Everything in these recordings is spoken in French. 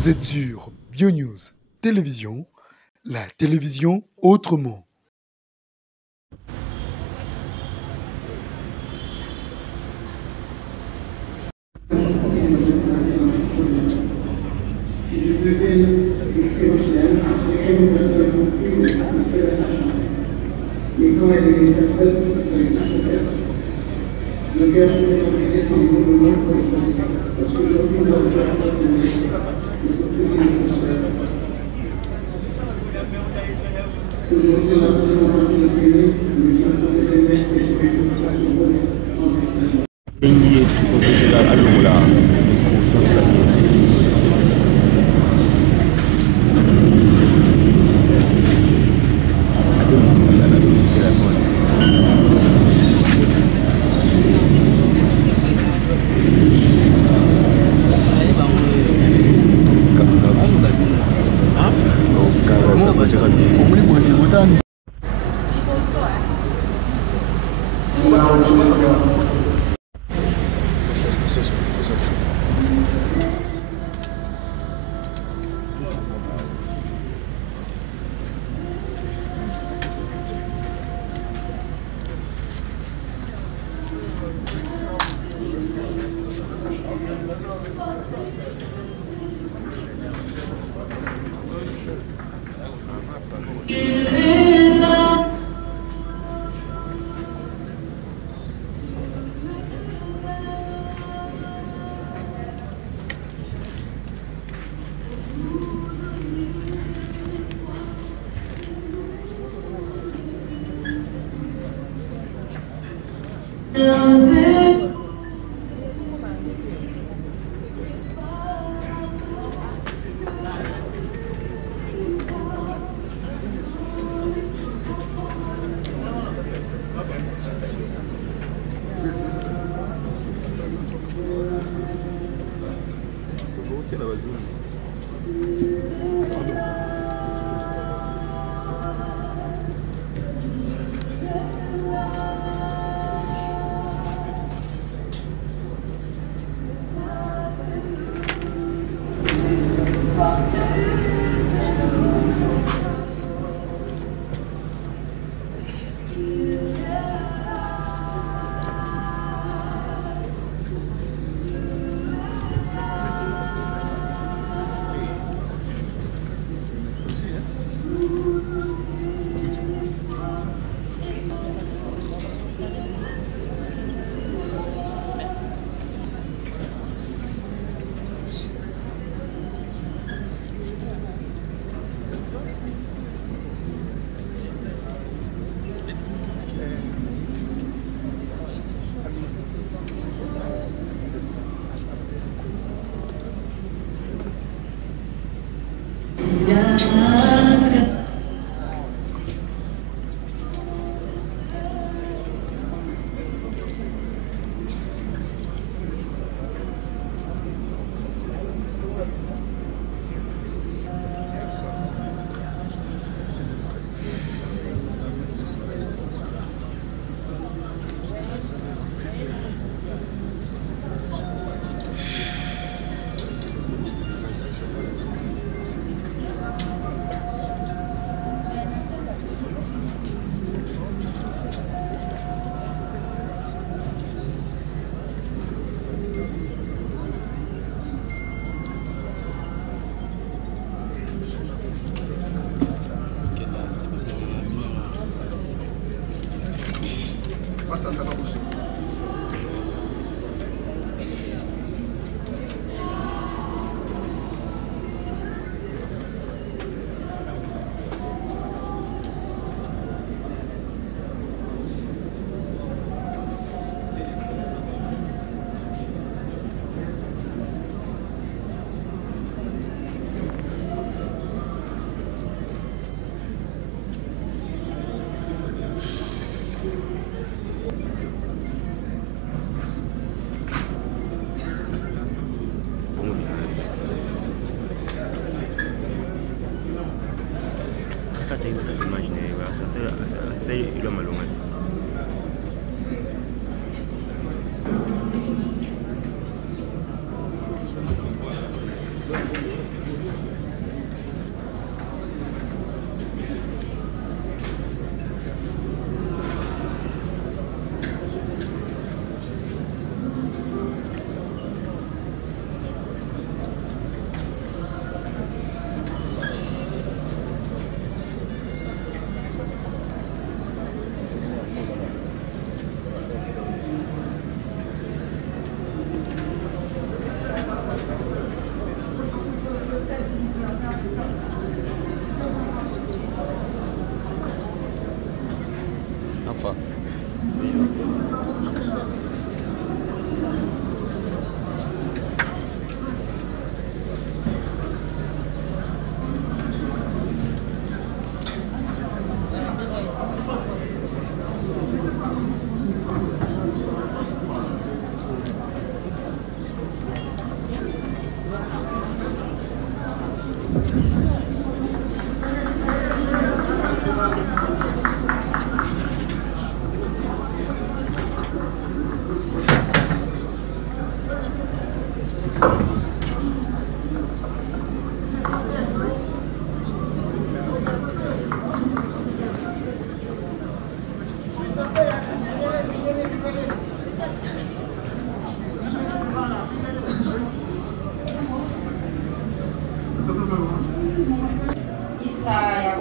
Vous êtes sur BioNews Télévision, la télévision autrement.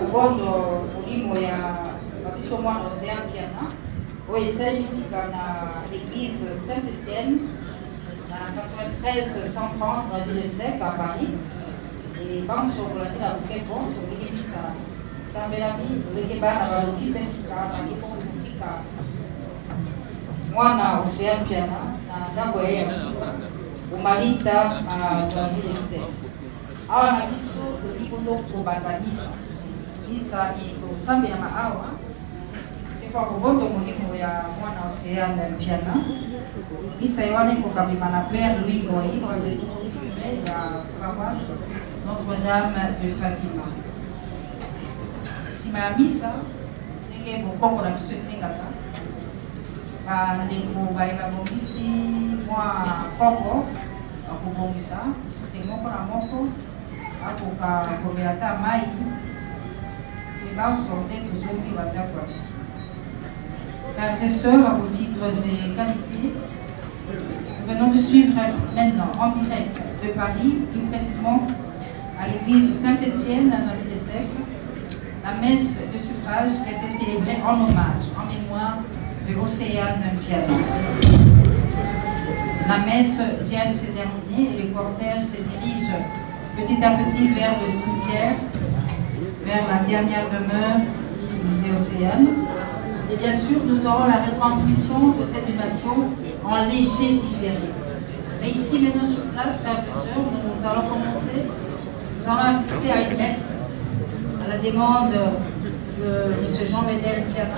kubondo mulimo ya babiso mwana Océane Piana oyo esalmisika na l'église Saint-Étienne na 93 130 Noisy-le-Sec à Paris et bansokolani na bukepo sobilimisa sambelami oleke bana balobi pesika bakipokutika mwana Océane Piana na ndambo ya Yesu umalita na Noisy-le-Sec awa na biso tolikondo kobanda misa ekosambelama awa kwa kubondo mulimo ya mwana Océane Piana misa wana ekokabima na Père Louis Goy ya paroisse Notre-Dame de Fatima. Sima ya misa ndenge bokoko na biso esengaka bandeko babongisi mwa koko bakobongisa te moko na moko akoka komela ata mai ebasorte tozongi bandako ya biso. Frères et sœurs, à vos titres et qualités, nous venons de suivre maintenant en direct de Paris, plus précisément à l'église Saint-Étienne à Noisy-le-Sec, la messe de suffrage qui a été célébrée en hommage, en mémoire de Océane Piana. La messe vient de se terminer et le cortège se dirige petit à petit vers le cimetière, vers la dernière demeure de Océane. Et bien sûr, nous aurons la retransmission de cette innovation en léger différé. Mais ici, maintenant sur place, frères et sœurs, nous allons commencer. Nous allons assister à une messe à la demande de M. Jean Médel Piana.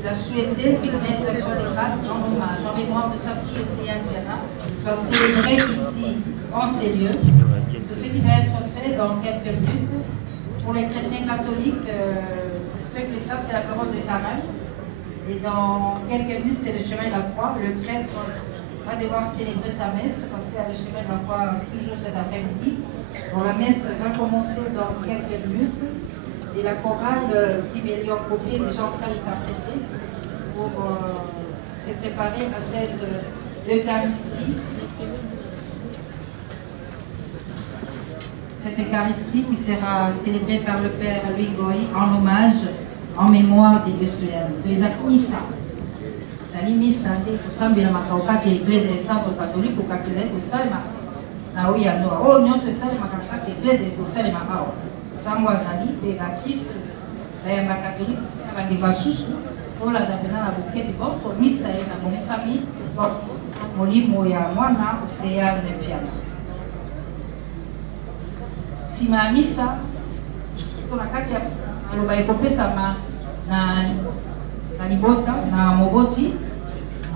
Il a souhaité qu'une messe d'action de grâce en hommage, en mémoire de sa fille Océane Piana, soit célébrée ici, en ces lieux. C'est ce qui va être fait dans quelques minutes. Pour les chrétiens catholiques, ceux qui le savent, c'est la parole de Carême. Et dans quelques minutes, c'est le chemin de la croix. Le prêtre va devoir célébrer sa messe parce qu'il y a le chemin de la croix toujours cet après-midi. Donc la messe va commencer dans quelques minutes. Et la chorale qui met en copie déjà en train de s'apprêter pour se préparer à cette Eucharistie. Cette Eucharistie qui sera célébrée par le Père Louis Goy en hommage, en mémoire de Océane. Les Missa. Zali Missa, kusambela makaukati ya Iglesia ya Centre Catholique ukasizali kusalima na uya noa. Oh, nyonso esalima makaukati ya Iglesia kusalima awa. Sango azali, beba Kristo, zayamba Catholique, abandi basusu, ola dabena na buketi boso, Missa ya bongisami, molimo ya mwana Océane Piana. Sima ya misa, tuna kati ya aloba ekopesama na libota na moboti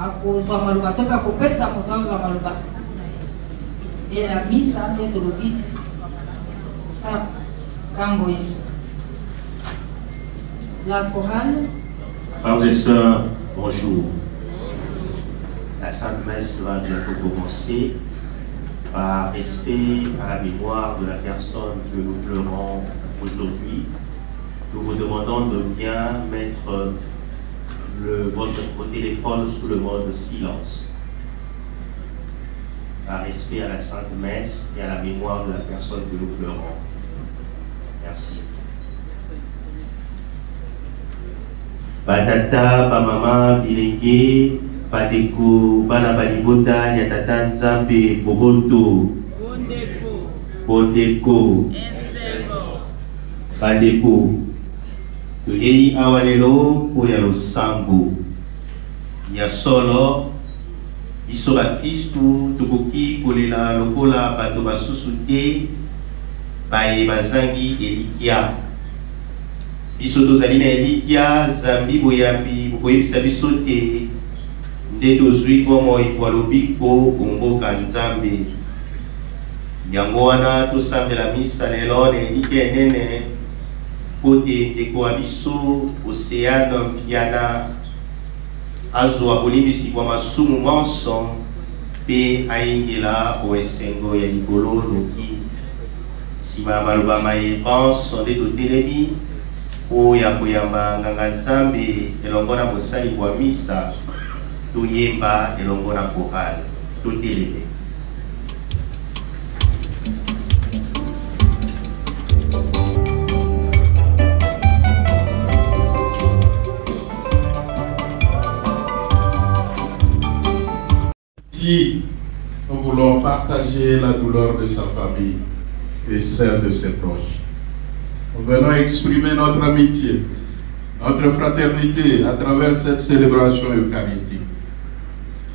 akozwa maloba to akopesa moto azwa maloba et la misa nde tolobi sa tango iso la chorale. Frères et sœurs, bonjour. La Sainte Messe va bientôt commencer. Par respect à la mémoire de la personne que nous pleurons aujourd'hui, nous vous demandons de bien mettre votre téléphone sous le mode silence. Par respect à la Sainte Messe et à la mémoire de la personne que nous pleurons. Merci. Batata, Bamama, Bilenge, Badeko, Bana Balibota, Nyatata Nzambe, Boboto, Bondeko, Badeko, Toyei Awalelo, Poyalo Sambo, Yasolo, Isoba Kristu, Tokoki, Kolela, Lokola, Batoba Susute, Baye Bazangi, Elikia. Bisoto Zalina Elikia, Zambi Boyambi, Boyebisa Bisote, Ndeto Zui Komo Ikwalobiko, Gomboka Nzambe. Yango wana tosambe la misa lelo Elikia nene, Kote Ndeko Abiso, Océane Piana, Azwa Bolibisi kwa masumu monson, Pe Aingela, Oesengo ya Nikolo Noki. Sima Maluba Maye Banson, Ndeto Telemi, Oya Koyamba Nganga Nzambe, elongona mosali kwa misa, Toyemba elongona chorale, Toteleme. Ici, nous voulons partager la douleur de sa famille et celle de ses proches. Nous venons exprimer notre amitié, notre fraternité à travers cette célébration eucharistique.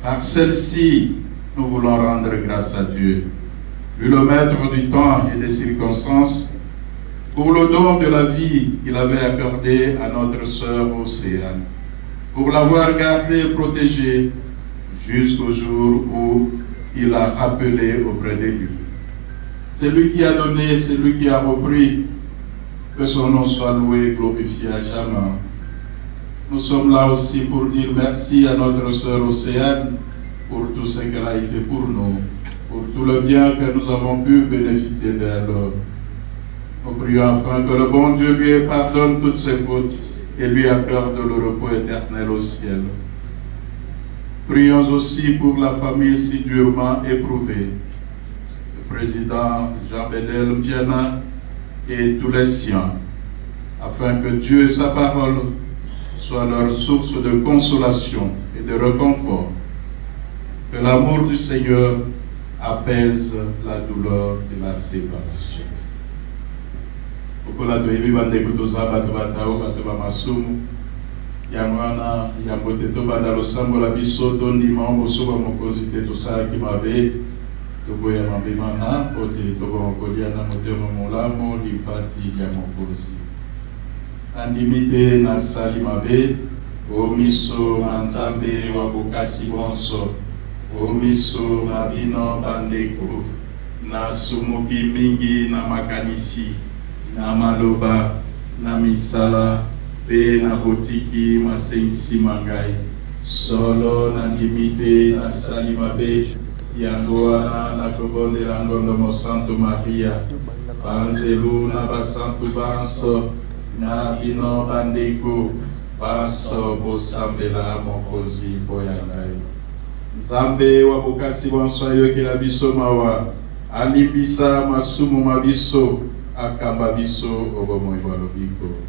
Par celle-ci, nous voulons rendre grâce à Dieu, lui le maître du temps et des circonstances, pour le don de la vie qu'il avait accordé à notre sœur Océane, pour l'avoir gardée et protégée jusqu'au jour où il a appelé auprès de lui. C'est lui qui a donné, c'est lui qui a repris. Que son nom soit loué et glorifié à jamais. Nous sommes là aussi pour dire merci à notre sœur Océane pour tout ce qu'elle a été pour nous, pour tout le bien que nous avons pu bénéficier d'elle. Nous prions afin que le bon Dieu lui pardonne toutes ses fautes et lui accorde le repos éternel au ciel. Prions aussi pour la famille si durement éprouvée. Le président Jean Bédel Mbiana et tous les siens, afin que Dieu et sa parole soient leur source de consolation et de réconfort. Que l'amour du Seigneur apaise la douleur de la séparation. Okola toyebi bandeko toza bato batao bato bamasumu yango wana yango te tobanda losambola biso tondima bosoba mokonzi te tosalaki mabe toboya mabe mana po te tokokolia na motema molamo lipati ya mokonzi andimi te nasali mabe o miso manzambe wa bokasi bonso o miso mabino bandeko na sumuki mingi na makanisi na maloba na misala pe na botiki masengisi mangai solo na ndimite na sali mabe yango wana na kobondela ngondo mo Santo Maria banzelu na basantu banso na bino bandeko banso bosambela mokonzi boya ngai Nzambe wa bokasi bonso ayokela biso mawa alimbisa masumu mabiso akamba biso obomoi balobiko.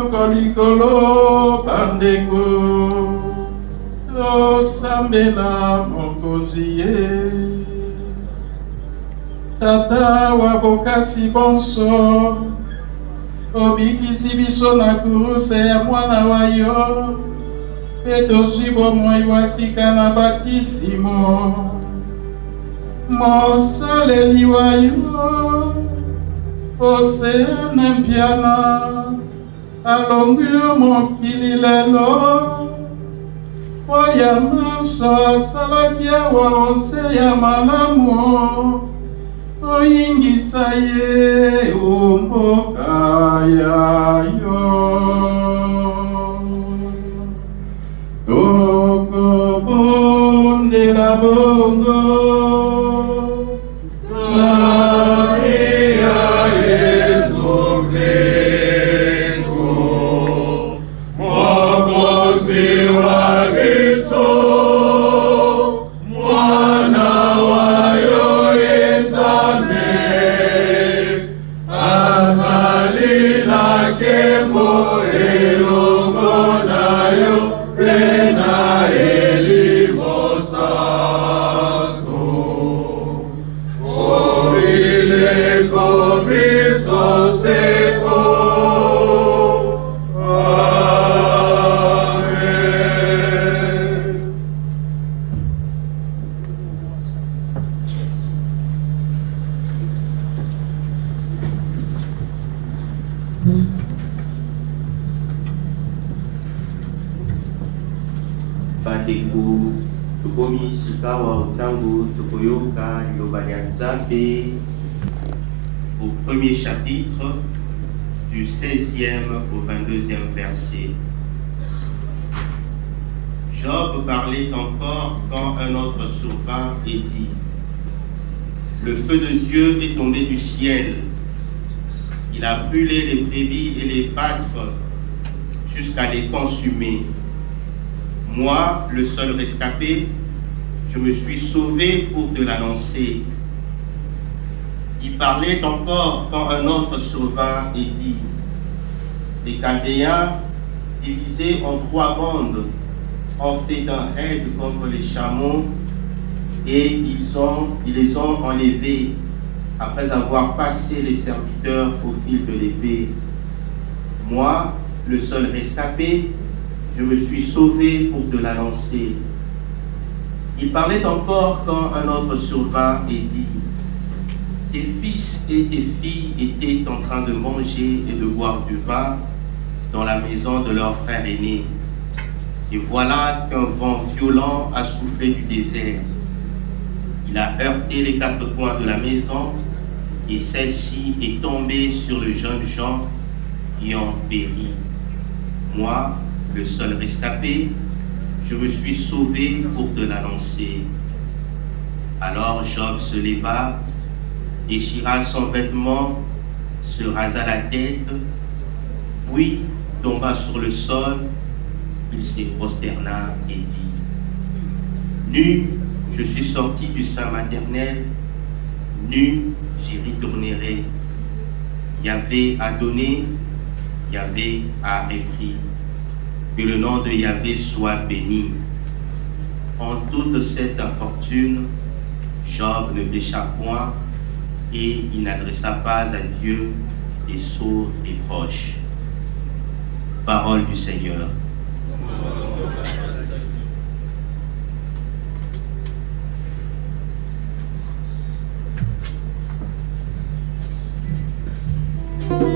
kolikolo bandeko osambela mokonzi ye tata wa bokasi bonso obikisi biso na kuruse ya mwana wa yo mpe tozwi bomoi wa sika na batisimo mosaleli wa yo oseane mpiana alongwi yo mokili lelo oya maso asalaki awa onse ya malamu oyingisa ye omboka ya yo tokobondela bongo bandeko tokomi sika wa otango tokoyoka liloba ya Nzambe au premier chapitre du 16e au 22e verset. Job parlait encore quand un autre survint et dit: le feu de Dieu est tombé du ciel. Il a brûlé les brebis et les pâtres jusqu'à les consumer. Moi, le seul rescapé, je me suis sauvé pour te l'annoncer. Il parlait encore quand un autre survint et dit: les Chaldéens, divisés en 3 bandes, ont fait un raid contre les chameaux et ils les ont enlevés après avoir passé les serviteurs au fil de l'épée. Moi, le seul rescapé, je me suis sauvé pour te l'annoncer. Il parlait encore quand un autre survint et dit: tes fils et tes filles étaient en train de manger et de boire du vin dans la maison de leur frère aîné. Et voilà qu'un vent violent a soufflé du désert. Il a heurté les 4 coins de la maison et celle-ci est tombée sur les jeunes gens qui ont péri. Moi, le seul rescapé, je me suis sauvé pour te l'annoncer. Alors Job se leva, déchira son vêtement, se rasa la tête, puis tomba sur le sol. Il se prosterna et dit: nu, je suis sorti du sein maternel, nu, j'y retournerai. Yahvé a donné, Yahvé a repris. Que le nom de Yahvé soit béni. En toute cette infortune, Job ne pécha point et il n'adressa pas à Dieu des sots reproches. Parole du Seigneur. Yeah.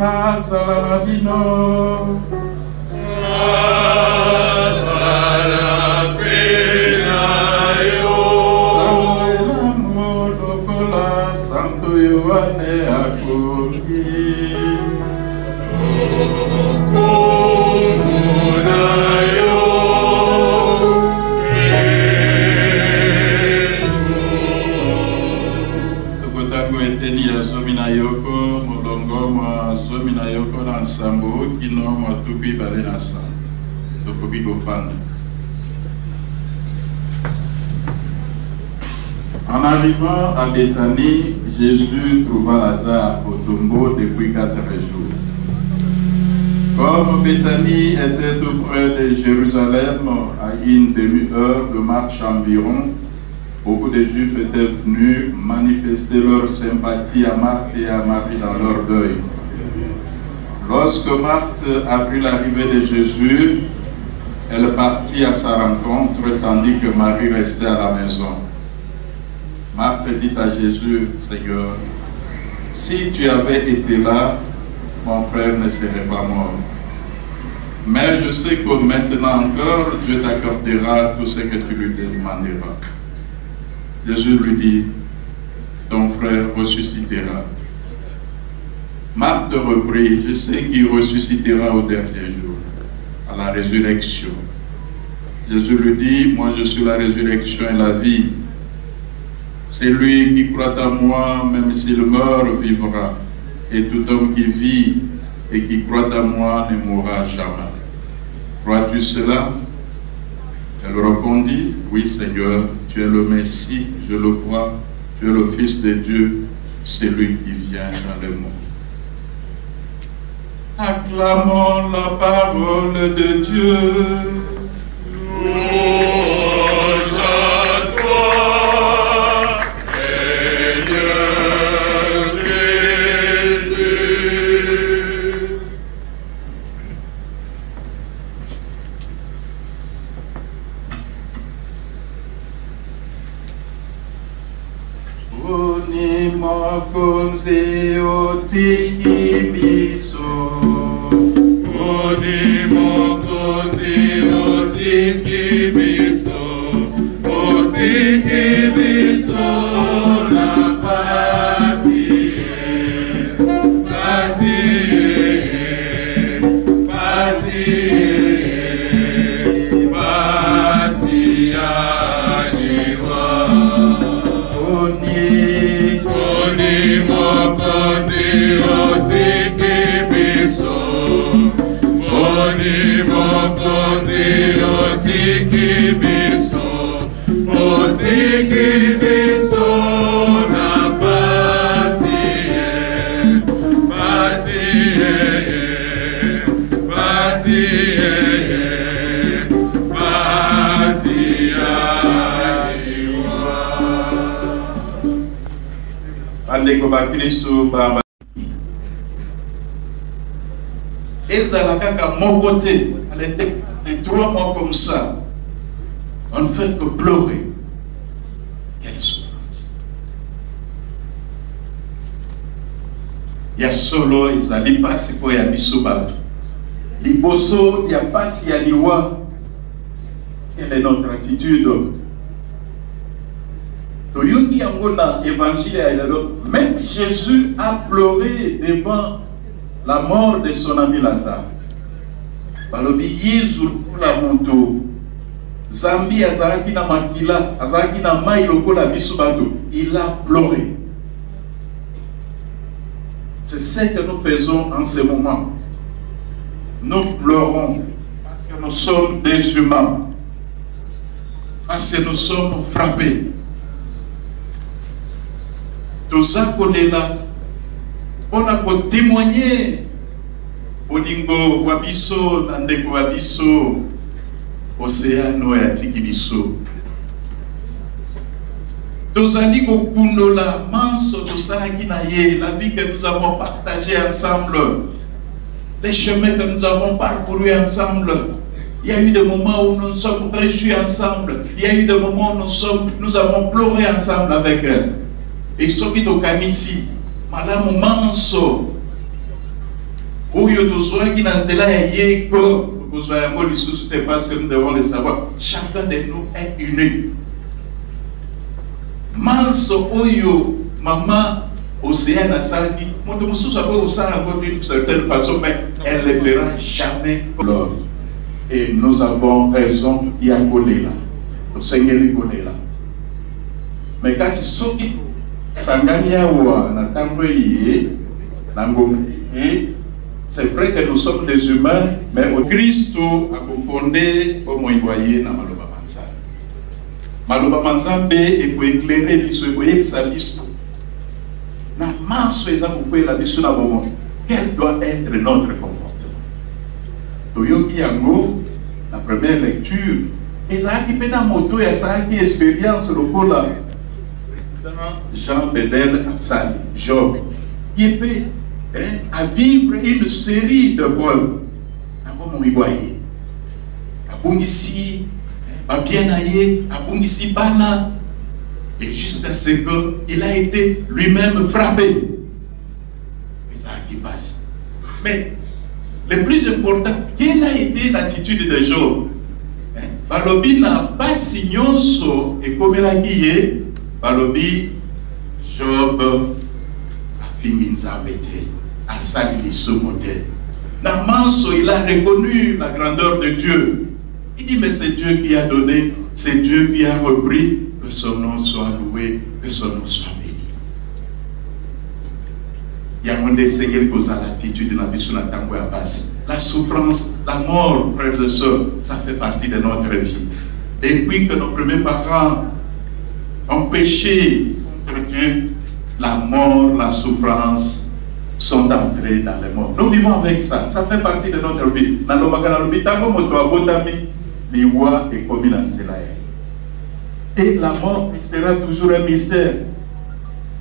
Azalalabino. En arrivant à Béthanie, Jésus trouva Lazare au tombeau depuis 4 jours. Comme Béthanie était tout près de Jérusalem, à une demi-heure de marche environ, beaucoup de Juifs étaient venus manifester leur sympathie à Marthe et à Marie dans leur deuil. Lorsque Marthe apprit l'arrivée de Jésus, elle partit à sa rencontre, tandis que Marie restait à la maison. Marthe dit à Jésus, « Seigneur, si tu avais été là, mon frère ne serait pas mort. Mais je sais que maintenant encore, Dieu t'accordera tout ce que tu lui demanderas. » Jésus lui dit, « Ton frère ressuscitera. » Marthe reprit, « Je sais qu'il ressuscitera au dernier jour, à la résurrection. » Jésus lui dit, « Moi je suis la résurrection et la vie. C'est lui qui croit à moi, même s'il meurt, vivra. Et tout homme qui vit et qui croit à moi ne mourra jamais. Crois-tu cela? » Elle répondit, « Oui Seigneur, tu es le Messie, je le crois. Tu es le Fils de Dieu, c'est lui qui vient dans le monde. » Acclamons la parole de Dieu. Louange à toi, Seigneur Jésus. Oni mokonzi otiki biso. Ezalakaka mon côté, elle était de 3 mois comme ça. On ne fait que pleurer. Il y a les souffrances. Il y a solo, ils pas ce qu'il y a bisobatu. Liboso, il n'y a pas si il y a liwa. Quelle est notre attitude? Même Jésus a pleuré devant la mort de son ami Lazare. Zambi azaki na makila, azaki na mai lokola bisobatu. Il a pleuré. C'est ce que nous faisons en ce moment. Nous pleurons parce que nous sommes des humains. Parce que nous sommes frappés. Tout ça qu'on est là, on a pour témoigner. Odingo wabiso, nandeko wabiso, océano et atikibiso. Tozali kokundola manso tosala kinaye, la vie que nous avons partagée ensemble, les chemins que nous avons parcourus ensemble. Il y a eu des moments où nous nous sommes réjouis ensemble. Il y a eu des moments où nous avons pleuré ensemble avec elle. Et ce qui est au Kanisi, Madame Manso, Oyo tozoa qui dans cela est que vous avez un mot lisusu te passe nous devons le savoir. Chacun de nous est unique. Manso oyo maman Océane Asali, mon Moussus a fait au sein d'une certaine façon, mais elle ne le fera jamais. Et nous avons raison, il y a Golela. Le Seigneur est Golela. Mais quand c'est ce qui s'engage à c'est vrai que nous sommes des humains, mais au Christ a fondé au moins voyé dans Maloba Manzambe. Maloba Manzambe est pour éclairer les sa na manso ezakukwela la biso na bomo. Quel doit être notre comportement? Toyoki yango la première lecture ezaki pena moto ya saki expérience lokola Jean Bedel Asali Job qui peut à vivre une série de preuves na bomo iboye abungisi babienaye abungisi bana. Et jusqu'à ce qu'il a été lui-même frappé. Et ça qui passe. Mais le plus important, quelle a été l'attitude de Job? Balobi n'a pas signé et comme il a dit, Balobi, Job a fini d'embêter, a sali les sous-motés. Dans Manso, il a reconnu la grandeur de Dieu. Il dit, mais c'est Dieu qui a donné, c'est Dieu qui a repris. Que son nom soit loué, que son nom soit béni. Il y a un des seigneurs qui a l'attitude de la mission à Tango à Basse. La souffrance, la mort, frères et sœurs, ça fait partie de notre vie. Depuis que nos premiers parents ont péché contre Dieu, la mort, la souffrance sont entrés dans le monde. Nous vivons avec ça, ça fait partie de notre vie. Dans le Baganalubi, Tango Moto Abotami, Liwa et Kominan Zelaye. Et la mort restera toujours un mystère.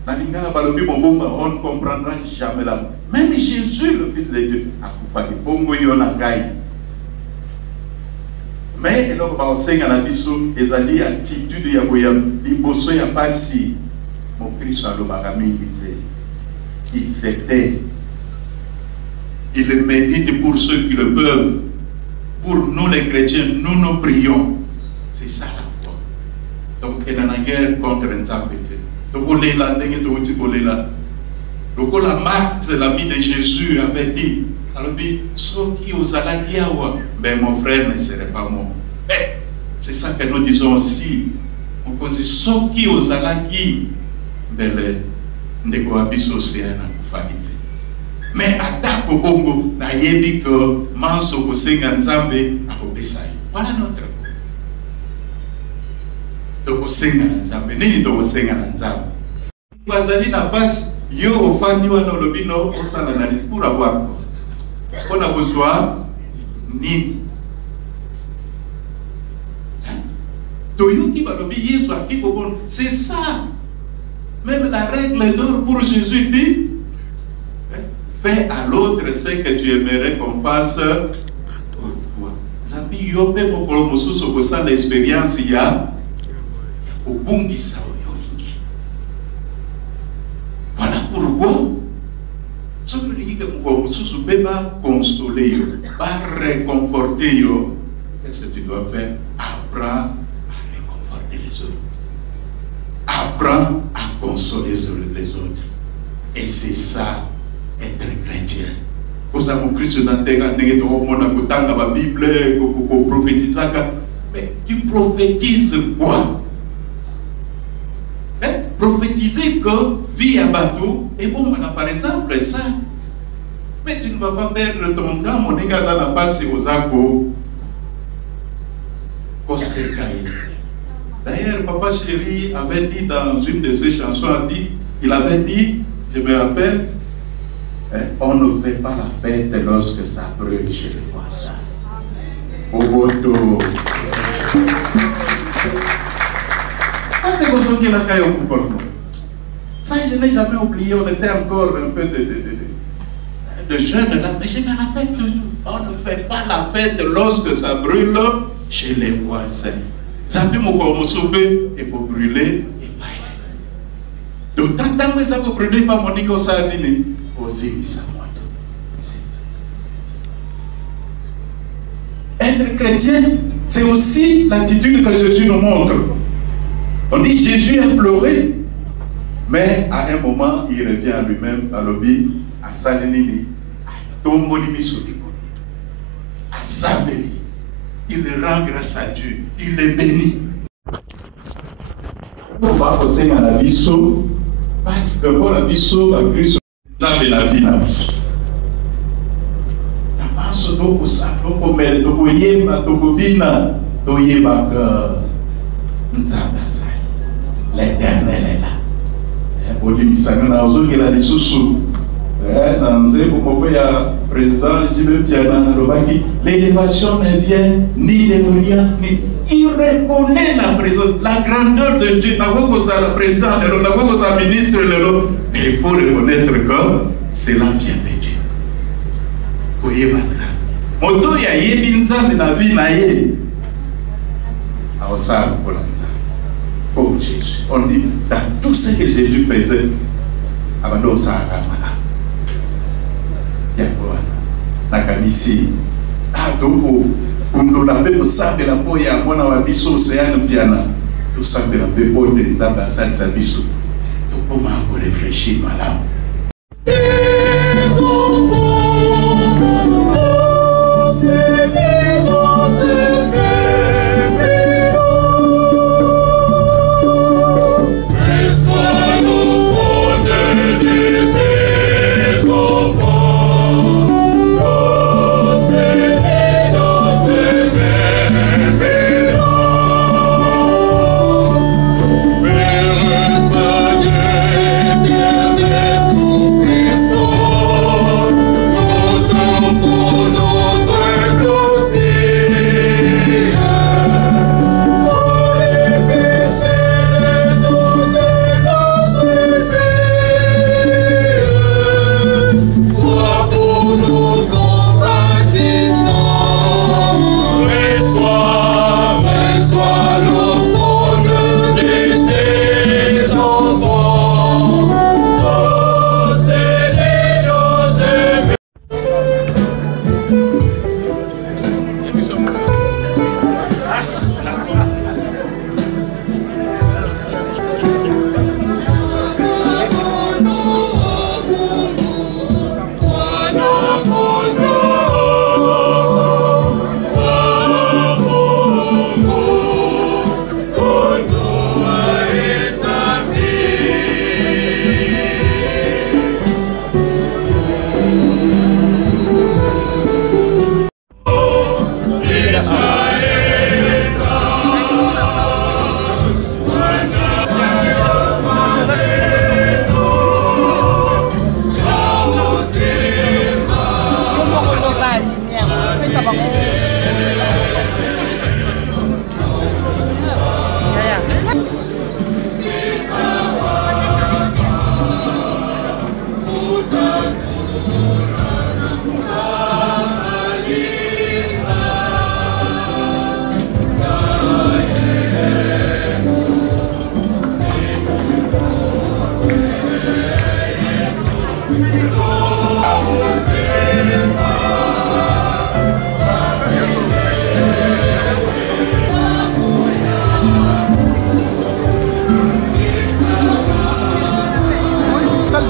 On ne comprendra jamais la mort. Même Jésus, le Fils de Dieu, a coupé Bongo Yonangai. Mais il a enseigné à la biso, et a attitude de Yaboyam, Liboso Yabasi, mon Christ a l'obagami. Il s'était. Il le médite pour ceux qui le peuvent. Pour nous les chrétiens, nous prions. C'est ça la foi. Donc, il y a une guerre contre Nzambe. Donc, la Marthe, l'ami de Jésus, avait dit, mais mon frère ne serait pas mort. C'est ça que nous disons aussi. On peut dire, Soki Ozalaki, mais attaque au Bongo, na yebi que Manso Kosenga Nzambe a Kopesai. Voilà notre coup. Donc Kosenga Nzambe, nini to Kosenga Nzambe. Wazali na base yo ofani wana lobino osala na pour avoir quoi. On a besoin ni Toyoki balobi Yesu akibobon, c'est ça. Même la règle d'or pour Jésus dit fais à l'autre ce que tu aimerais qu'on fasse pour toi. Zambi yope mokolo mosusu kosa l'expérience ya obungisa yolingi. Voilà pourquoi ce que je dis que mokolo mosusu beba consoler yo, pas réconforter yo. Qu'est-ce que tu dois faire? Apprends à réconforter les autres. Apprends à consoler les autres. Et c'est ça être chrétien. Vous savez, mon Christ dans terre, la Bible, mais tu prophétises quoi? Prophétiser que vie à bateau, et bon, par exemple, ça. Mais tu ne vas pas perdre ton temps, mon égazan n'a pas si aux agos. D'ailleurs, Papa Chéri avait dit dans une de ses chansons, il avait dit, je me rappelle, on ne fait pas la fête lorsque ça brûle chez les voisins. Oboto. Ça, je n'ai jamais oublié, on était encore un peu de jeunes là, mais je me rappelle qu'on ne fait pas la fête lorsque ça brûle chez les voisins. Ça dit mon corps et pour brûler et payer. Donc, tant que ça ne brûle pas, mon nico ça aux émissaires. être chrétien, c'est aussi l'attitude que Jésus nous montre. On dit Jésus a pleuré, mais à un moment, il revient à lui-même, à l'obéi, à Salenini, à Tombolimi Sodikoni, à Sabeli. Il rend grâce à Dieu, il est béni. On va poser dans la vie parce que pour la vie sauve, à Christ, la vie. Namanso toko sa toko mele toko yemba toko bina to yeba que nzamba sai l'Éternel est là. Bolimisanga na ozongela lisusu na nzembo moko ya président Jibé Piana lobaki l'élévation ne vient ni de l'Orient ni il reconnaît la présence, la grandeur de Dieu. N'avons pas la président, n'avons pas la ministre, mais il faut reconnaître que cela vient de Dieu. Voyez ça. Moto ya yebinza na vie na ye. Aosa kolanza. Comme Jésus. On dit dans tout ce que Jésus faisait, abando sa akamana. Ya koana. Nakanisi. Adoko. Kundo na pepo sabe la poya mwana wa biso océane piana. Tout sabe la pepo de nzamba salsa biso. To koma ko réfléchir malamu.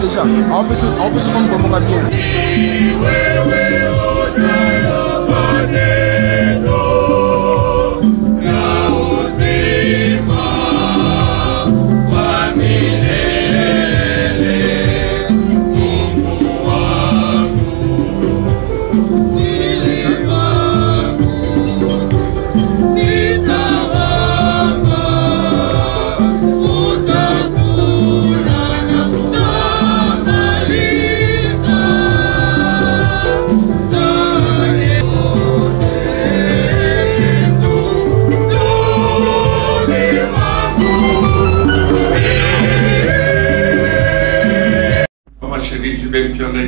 Déjà, on peut se rendre comment bien.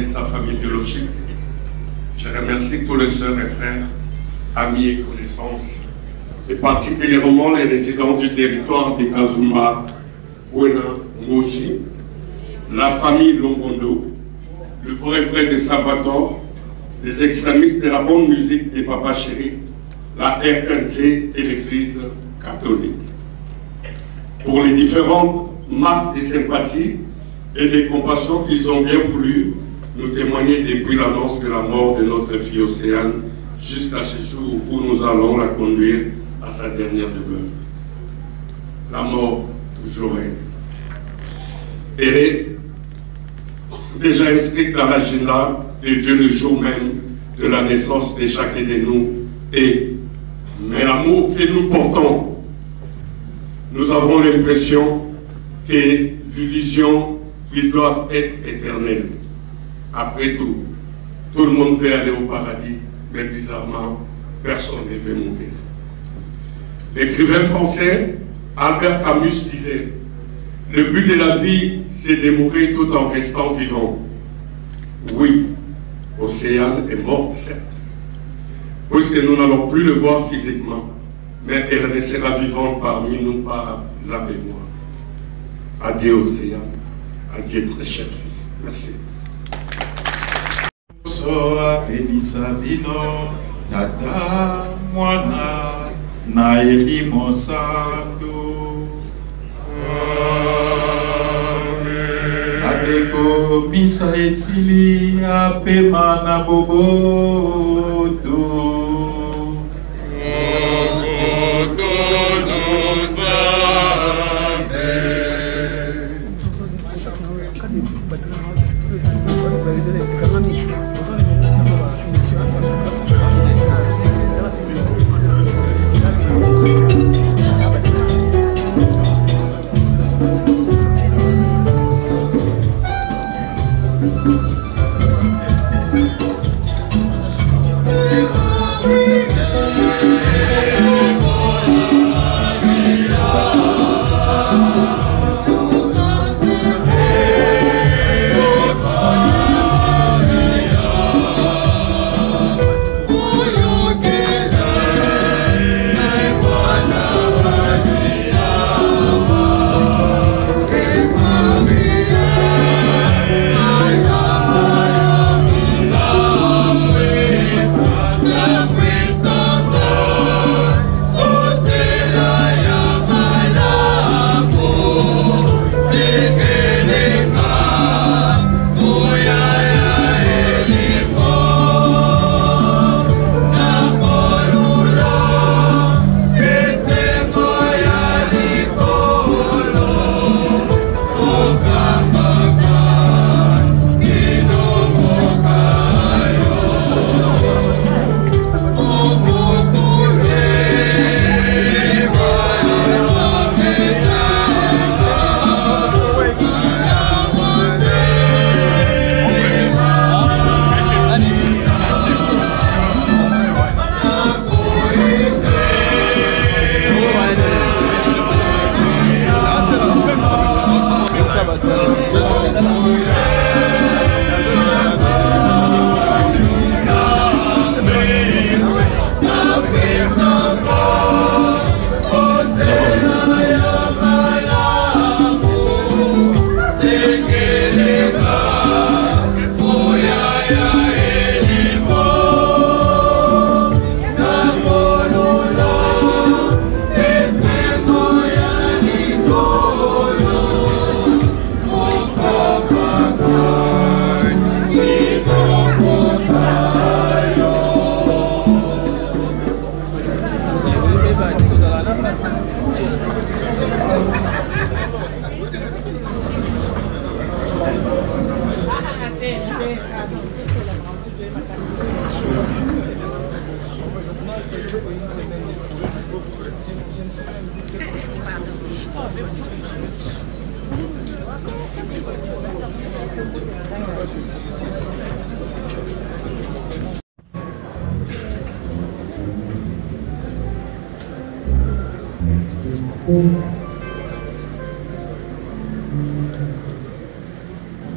Sa famille biologique. Je remercie tous les sœurs et frères, amis et connaissances, et particulièrement les résidents du territoire de Kazumba, Ouena, Moji, la famille Longondo, le vrai frère de Salvatore, les extrémistes de la bonne musique des Papa Chéri, la RNC et l'Église catholique. Pour les différentes marques de sympathie et de compassion qu'ils ont bien voulu nous témoigner depuis l'annonce de la mort de notre fille Océane jusqu'à ce jour où nous allons la conduire à sa dernière demeure. La mort, toujours elle. Elle est déjà inscrite dans l'agenda de Dieu le jour même de la naissance de chacun de nous. Mais l'amour que nous portons, nous avons l'impression que l'illusion qu'ils doivent être éternels. Après tout le monde veut aller au paradis, mais bizarrement, personne ne veut mourir. L'écrivain français Albert Camus disait « Le but de la vie, c'est de mourir tout en restant vivant. » Oui, Océane est morte, certes, puisque nous n'allons plus le voir physiquement, mais elle restera vivante parmi nous par la mémoire. Adieu Océane, adieu très cher fils. Merci. Soa penisa bino tata mwana na elimo sandu. Adeko misa esili apema na bobodo.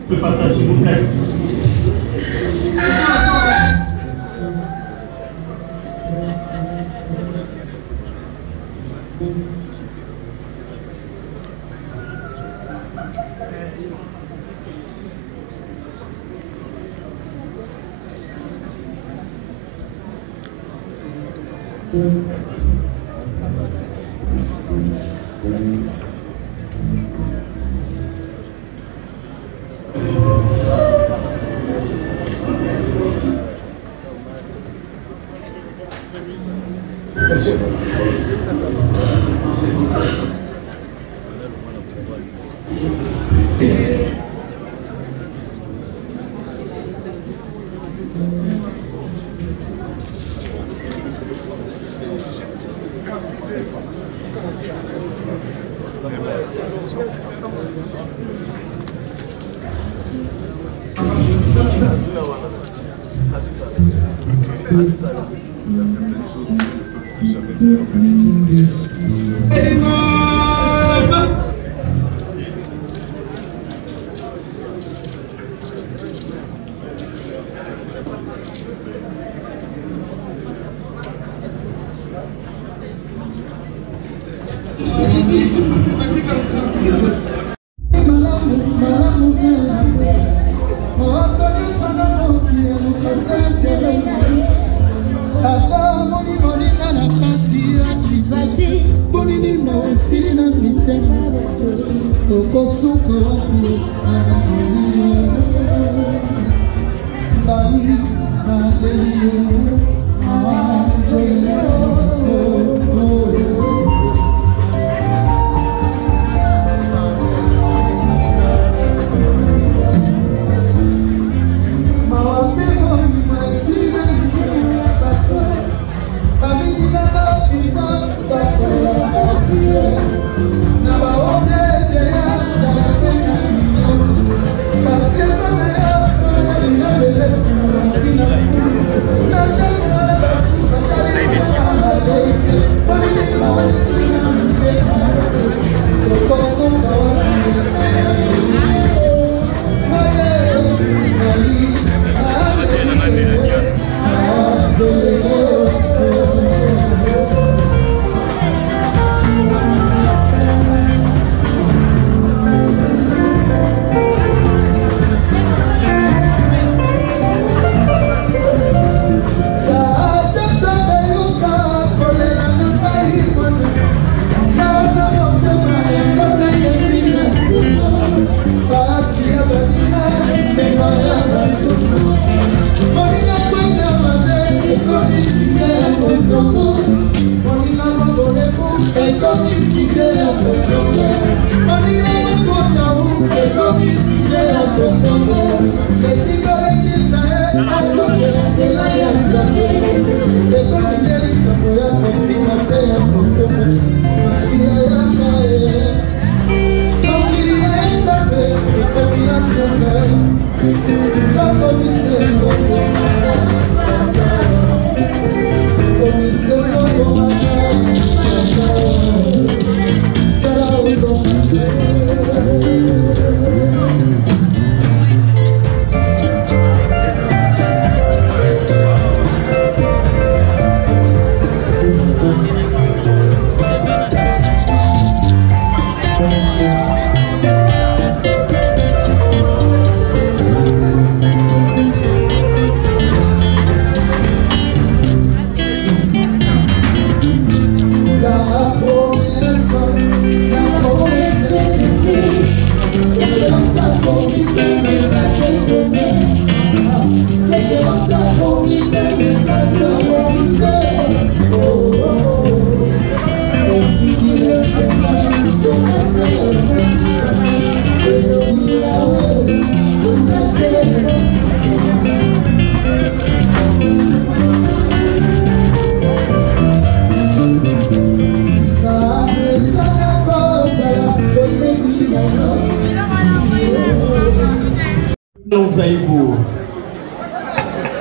Le passage, s'il vous plaît.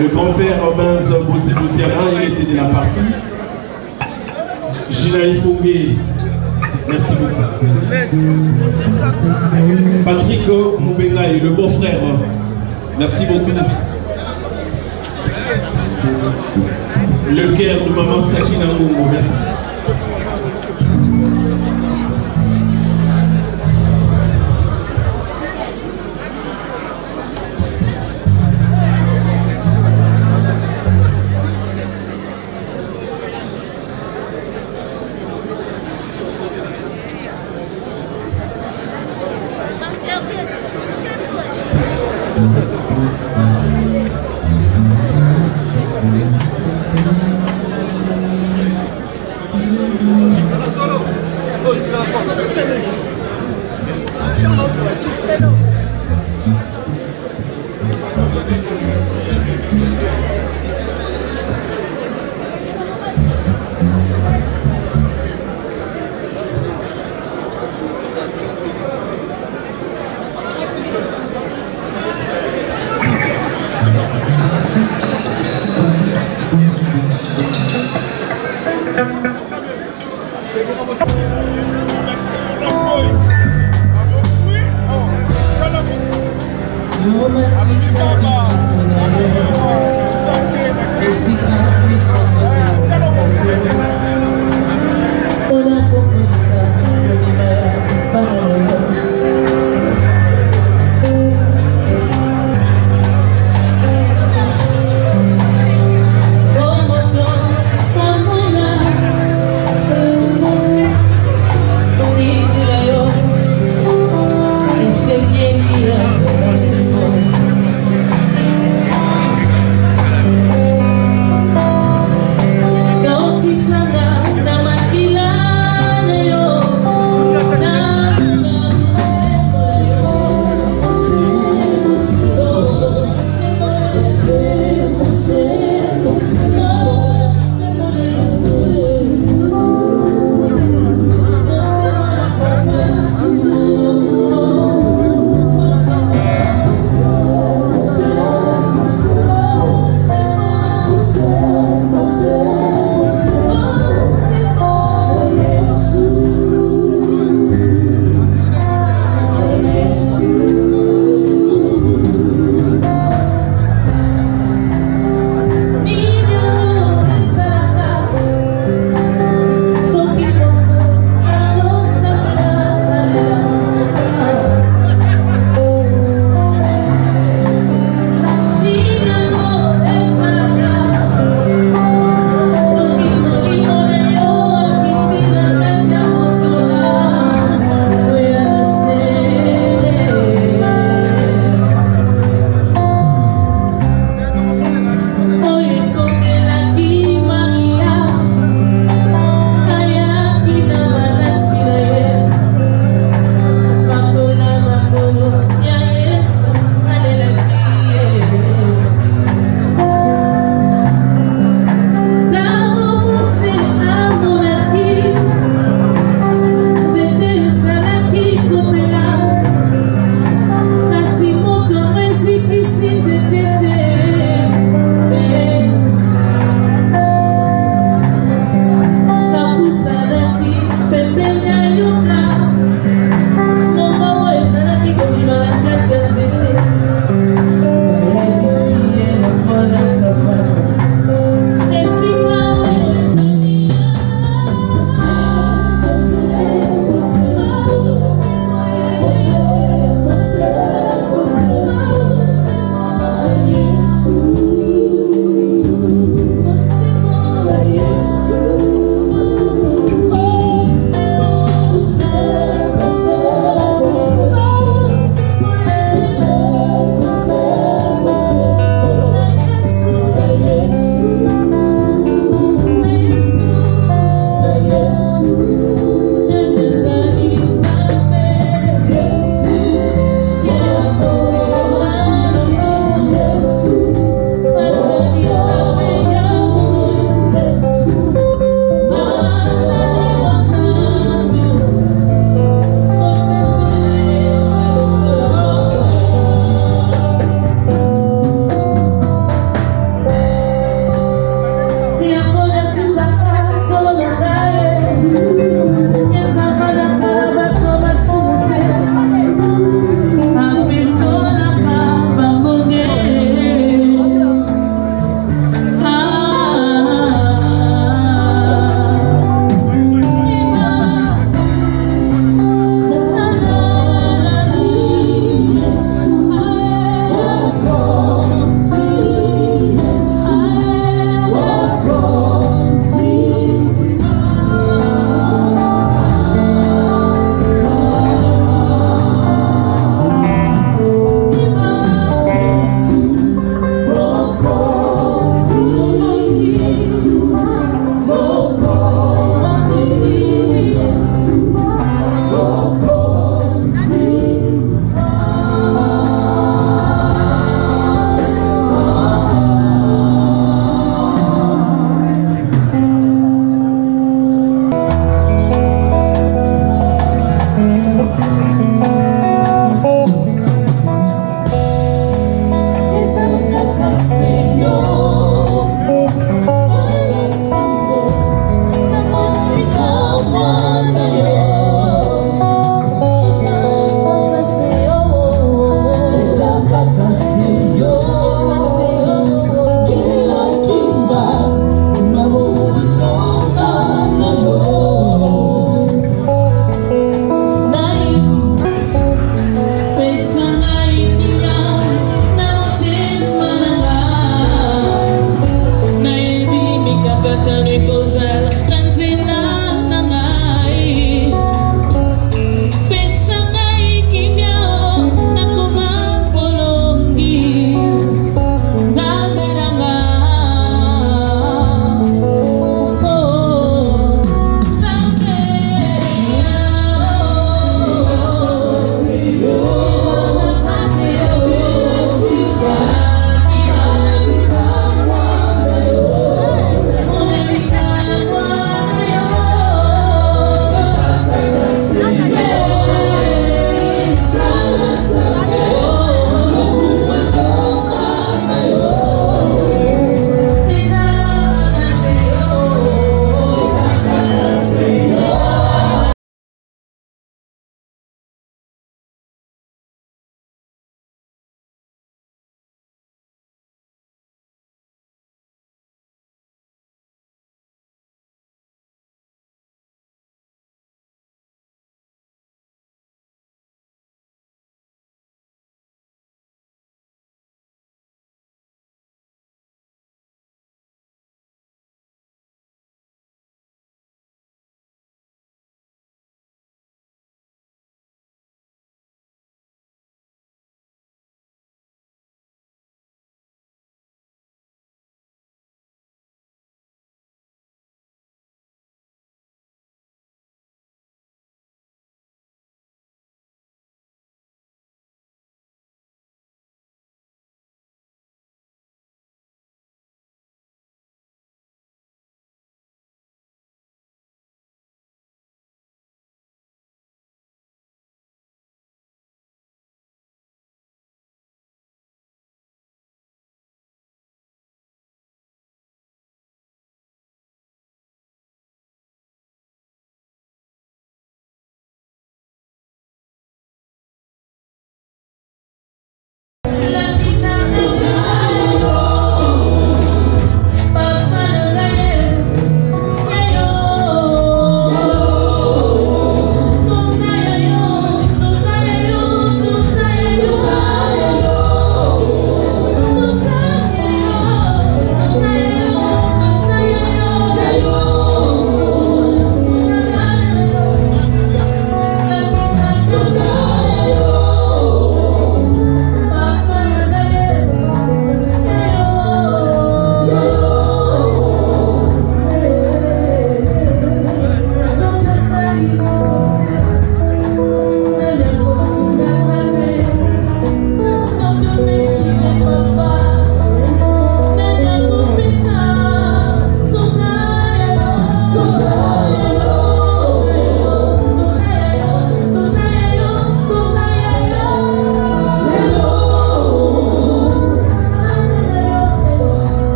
Le grand-père Benz Bossi-Boussiana, il était de la partie. Gina Fougué, merci beaucoup. Patrick Moubengaï, le beau-frère, merci beaucoup. Le cœur de maman Sakina Moumou, merci.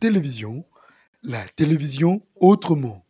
télévision, la télévision autrement.